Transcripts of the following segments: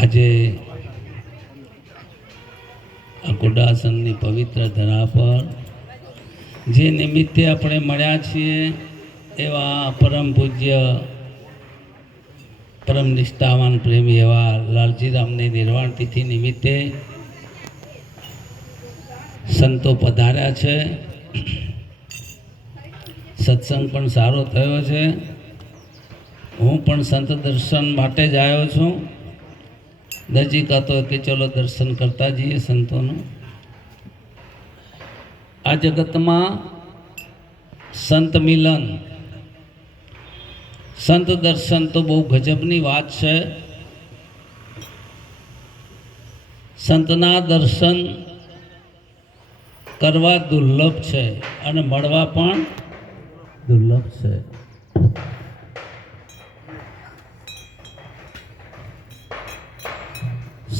આજે કુડાસનની પવિત્ર ધરા પર જે નિમિત્તે આપણે મળ્યા છીએ એવા પરમ પૂજ્ય પરમ નિષ્ઠાવાન પ્રેમી એવા લાલજીરામની નિર્વાણ તિથિ નિમિત્તે સંતો પધાર્યા છે. સત્સંગ પણ સારો થયો છે. હું પણ સંત દર્શન માટે જ આવ્યો છું. નજીક હતો કે ચલો દર્શન કરતા જઈએ સંતોનું. આ જગતમાં સંત મિલન, સંત દર્શન તો બહુ ગજબની વાત છે. સંતના દર્શન કરવા દુર્લભ છે અને મળવા પણ દુર્લભ છે.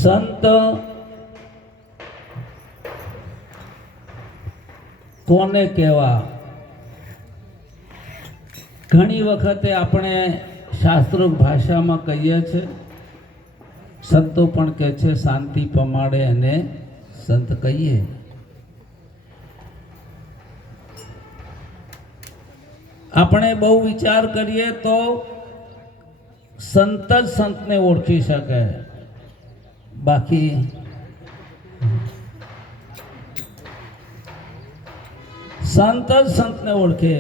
સંત કોને કહેવા? ઘણી વખતે આપણે શાસ્ત્રો ભાષામાં કહીએ છીએ, સંતો પણ કહે છે શાંતિ પમાડે અને સંત કહીએ. આપણે બહુ વિચાર કરીએ તો સંત જ સંતને ઓળખી શકે, બાકી સંત જ સંતને ઓળખે.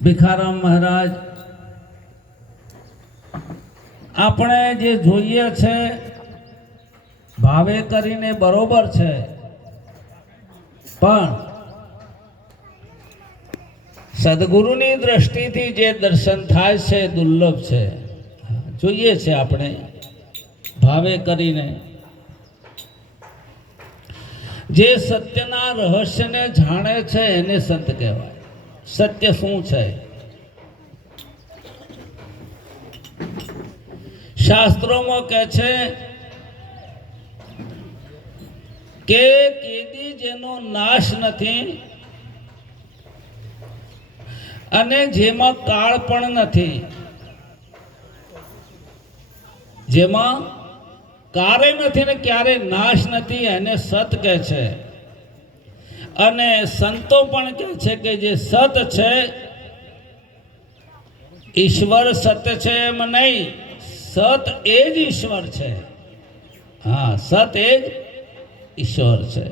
ભીખારામ મહારાજ આપણે જે જોઈએ છે ભાવે કરીને બરોબર છે, પણ સદગુરુની દ્રષ્ટિથી જે દર્શન થાય છે દુર્લભ છે. જોઈએ છે આપણે ભાવે કરીને. જે સત્યના રહસ્યને જાણે છે એને સંત કહેવાય. સત્ય શું છે? શાસ્ત્રોમાં કહે છે કે કેદી જેનો નાશ નથી અને જેમાં કાળ પણ નથી, જેમાં કારે નથી ને ક્યારે નાશ નથી, એને સત કહે છે. અને સંતો પણ કહે છે કે જે સત છે, ઈશ્વર સત્ય છે એમ નહીં, સત એ જ ઈશ્વર છે. હા, સત એ જ ઈશ્વર છે.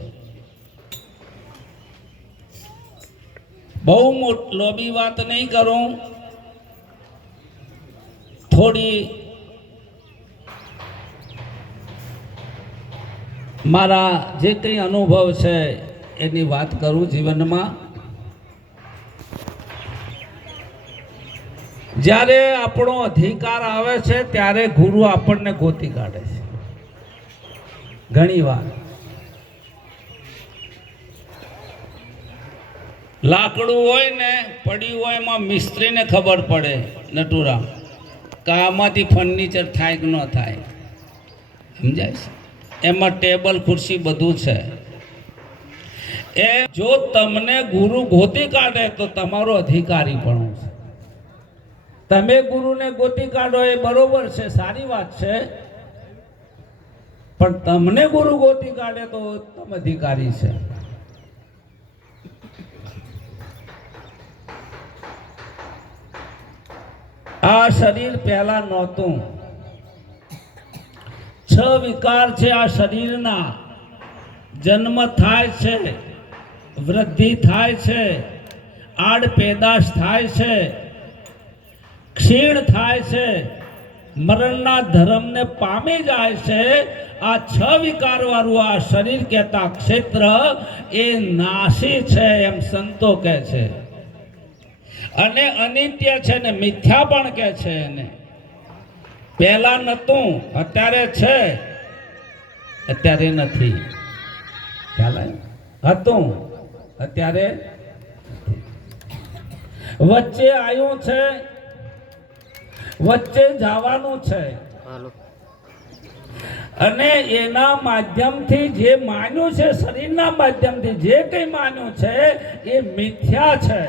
બહુ લોબી વાત નહીં કરું, થોડી મારા જે કંઈ અનુભવ છે એની વાત કરું. જીવનમાં જ્યારે આપણો અધિકાર આવે છે ત્યારે ગુરુ આપણને ગોતી કાઢે છે. ઘણી વાર લાકડું હોય ને પડ્યું હોય, એમાં મિસ્ત્રીને ખબર પડે નટુરામ કે આમાંથી ફર્નિચર થાય કે ન થાય. સમજાય છે? એમાં ટેબલ ખુરશી બધું છે. એ જો તમને ગુરુ ગોતી કાઢે તો તમારો અધિકારી પણ છે. તમે ગુરુને ગોતી કાઢો એ બરોબર છે, સારી વાત છે, પણ તમને ગુરુ ગોતી કાઢે તો તમે અધિકારી છે. આ શરીર પહેલા નહોતું. 6 વિકાર છે આ શરીરના. જન્મ થાય છે, વૃદ્ધિ થાય છે, આડ પેદાશ થાય છે, ક્ષીણ થાય છે, મરણના ધર્મને પામી જાય છે. આ 6 વિકાર વાળું આ શરીર કહેતા ક્ષેત્ર એ નાશી છે એમ સંતો કહે છે. અને અનિત્ય છે ને મિથ્યા પણ કહે છે એને. પહેલા નહોતું, અત્યારે છે, અત્યારે નથી. હતું, અત્યારે વચ્ચે આવ્યું છે, વચ્ચે જવાનું છે. અને એના માધ્યમથી જે માન્યું છે, શરીરના માધ્યમથી જે કંઈ માન્યું છે એ મિથ્યા છે.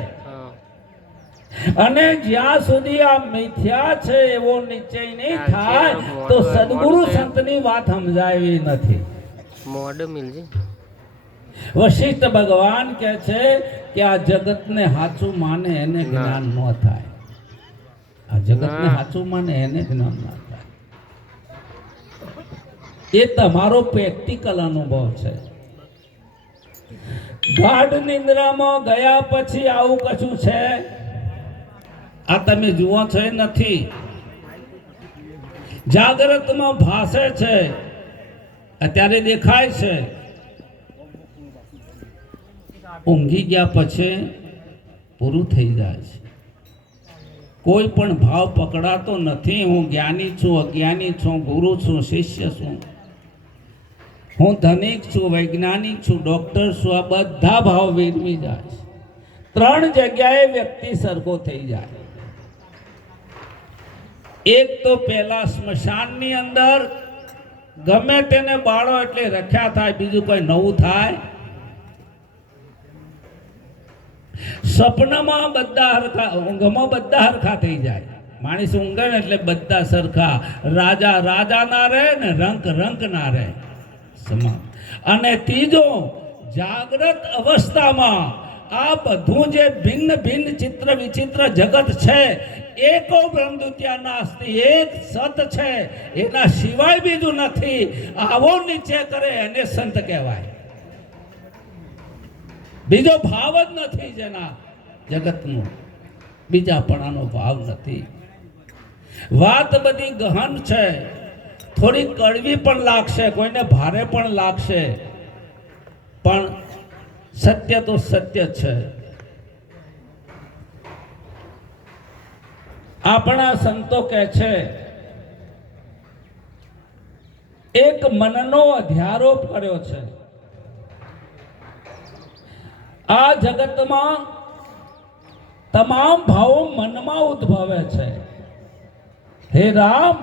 અને જ્યાં સુધી આ મિથ્યા છે એવો નિશ્ચય નહીં થાય તો સદગુરુ સંતની વાત સમજાવી નથી. વશિષ્ઠ ભગવાન કહે છે કે આ જગતને સાચું માને એને જ્ઞાન ન થાય. આ જગતને સાચું માને એને જ્ઞાન ન થાય. એ તમારો પ્રેક્ટિકલ અનુભવ છે. ગાઢ નિંદ્રામાં ગયા પછી આવું કશું છે? આ તમે જુઓ છો એ નથી. જાગ્રતમાં ભાસે છે, અત્યારે દેખાય છે. ઊંઘી ગયા પછી પૂરું થઈ જાય છે. કોઈ પણ ભાવ પકડાતો નથી. હું જ્ઞાની છું, અજ્ઞાની છું, ગુરુ છું, શિષ્ય છું, હું ધનિક છું, વૈજ્ઞાનિક છું, ડોક્ટર છું, આ બધા ભાવ વેરવી જાય છે. ત્રણ જગ્યાએ વ્યક્તિ સરખો થઈ જાય. એક તો પહેલા સ્મશાનની અંદર ગમે તેને બાળો એટલે રખ્યા થાય, બીજું કોઈ નવું થાય. સપનામાં બધા હરખા, ઊંઘમાં બધા હરખા થઈ જાય. માણસ ઊંઘે ને એટલે બધા સરખા. રાજા રાજા ના રહે ને રંક રંક ના રહે સમાન. અને ત્રીજો, જાગ્રત અવસ્થામાં આ બધું જે ભિન્ન ભિન્ન ચિત્ર વિચિત્ર જગત છે, એકો બ્રહ્મદ્વિતીયા નાસ્તિ, એક સત છે, એના સિવાય બીજું નથી. આવો નિશ્ચય કરે એને સંત કહેવાય. બીજો ભાવ જ નથી જેના જગતનો, બીજાપણાનો ભાવ નથી. વાત બધી ગહન છે, થોડી કડવી પણ લાગશે, કોઈને ભારે પણ લાગશે, પણ સત્ય તો સત્ય છે. આપણા સંતો કહે છે એક મનનો અધ્યારોપ કર્યો છે. આ જગતમાં તમામ ભાવો મનમાં ઉદ્ભવે છે. હે રામ,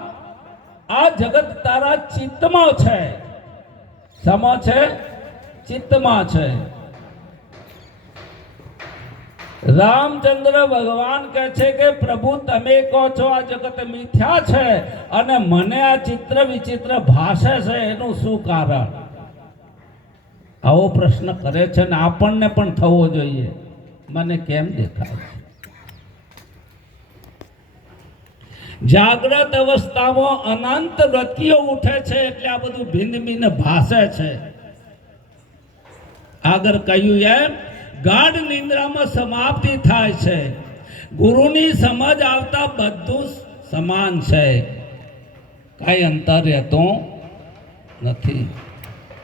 આ જગત તારા ચિત્તમાં છે. શેમાં છે? ચિત્તમાં છે. રામચંદ્ર ભગવાન કહે છે કે પ્રભુ તમે કહો છો આ જગત મિથ્યા છે અને મને આ ચિત્ર વિચિત્ર ભાષે છે, એનું શું કારણ? આવો પ્રશ્ન કરે છે ને આપણને પણ થવો જોઈએ, મને કેમ દેખાય છે? જાગ્રત અવસ્થામાં અનંત વૃત્તિઓ ઉઠે છે એટલે આ બધું ભિન્ન ભિન્ન ભાષે છે. આગળ કહ્યું એમ ગાઢ નિંદ્રામાં સમાપ્તિ થાય છે. ગુરુની સમજ આવતા બધું સમાન છે, કઈ અંતર રહેતો નથી.